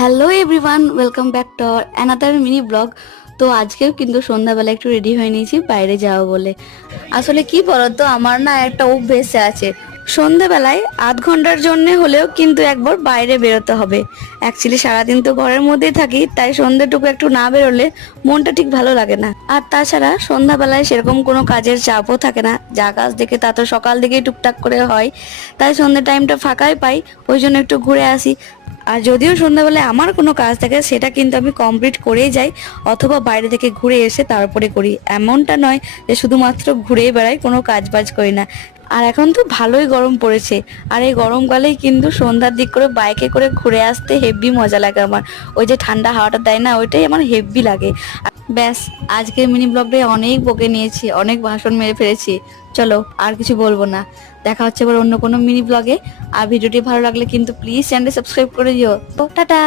Hello everyone, welcome back to another mini blog. তো আজকেও কিন্তু সন্ধ্যাবেলা একটু রেডি হয়ে নিয়েছি বাইরে যাওয়া বলে। আসলে কি বলতো, আমার না একটা অভ্যেস আছে, সন্ধ্যাবেলায় আধ ঘন্টার জন্য হলেও কিন্তু একবার বাইরে বেরোতে হবে। অ্যাকচুয়ালি সারাদিন তো ঘরের মধ্যেই থাকি, তাই সন্ধ্যেটুকু একটু না বেরোলে মনটা ঠিক ভালো লাগে না। আর তাছাড়া সন্ধ্যাবেলায় সেরকম কোনো কাজের চাপও থাকে না, যা কাজ দেখে তা তো সকাল থেকেই টুকটাক করে হয়, তাই সন্ধ্যে টাইমটা ফাঁকাই পাই, ওই জন্য একটু ঘুরে আসি। আর যদিও সন্ধ্যাবেলায় আমার কোনো কাজ থাকে সেটা কিন্তু আমি কমপ্লিট করেই যাই, অথবা বাইরে থেকে ঘুরে এসে তারপরে করি। এমনটা নয় যে শুধুমাত্র ঘুরেই বেড়াই, কোনো কাজ বাজ করি না। আর এখন তো ভালোই গরম পড়েছে, আর এই গরমকালেই কিন্তু সন্ধ্যার দিক করে বাইকে করে ঘুরে আসতে হেভি মজা লাগে আমার। ওই যে ঠান্ডা হাওয়াটা দেয় না, ওইটাই আমার হেভি লাগে। ব্যাস, আজকের মিনি ব্লগটাই অনেক বকে নিয়েছি, অনেক ভাষণ মেরে ফেলেছি। চলো আর কিছু বলবো না, দেখা হচ্ছে এবার অন্য কোনো মিনি ব্লগে। আর ভিডিওটি ভালো লাগলে কিন্তু প্লিজ চ্যানেলটি সাবস্ক্রাইব করে দিও। তো টাটা।